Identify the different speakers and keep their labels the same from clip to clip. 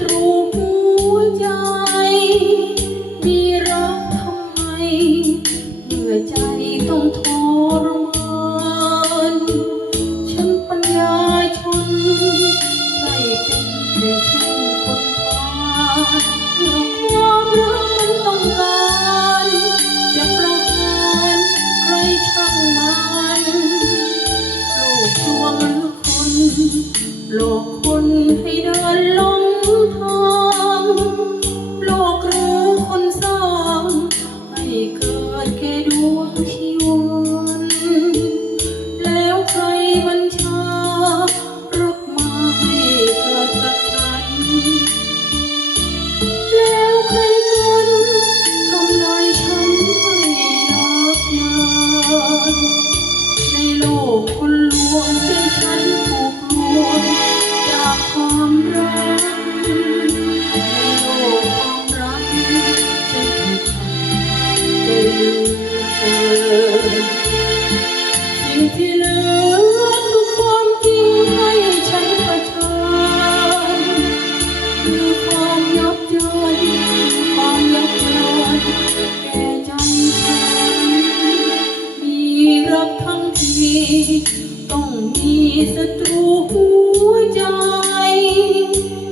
Speaker 1: ตรูหัวใจ มีรักทำไมเมื่อใจต้องทรมานฉันปัญญาชนใจเป็นเพียงคนตา ศัตรูหัวใจ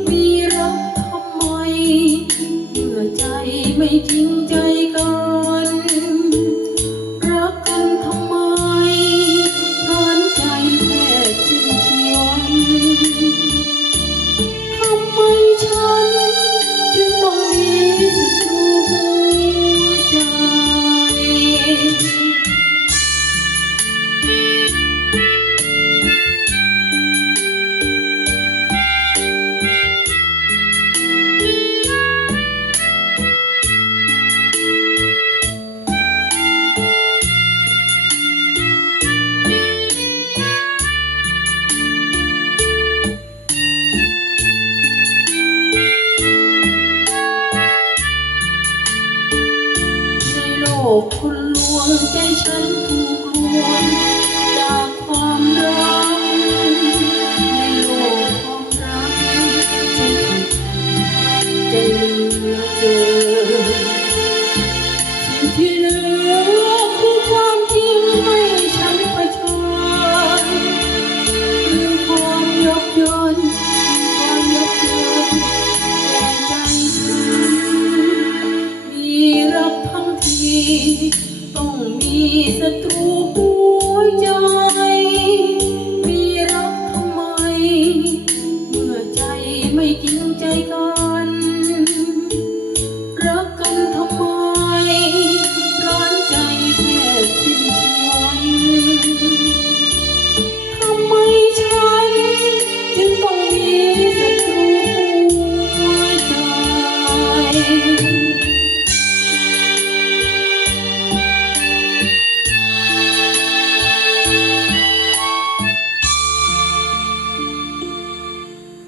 Speaker 1: มีรักทำไมเมื่อใจไม่จริงใจ ควรลวงใต้องมีศัตรู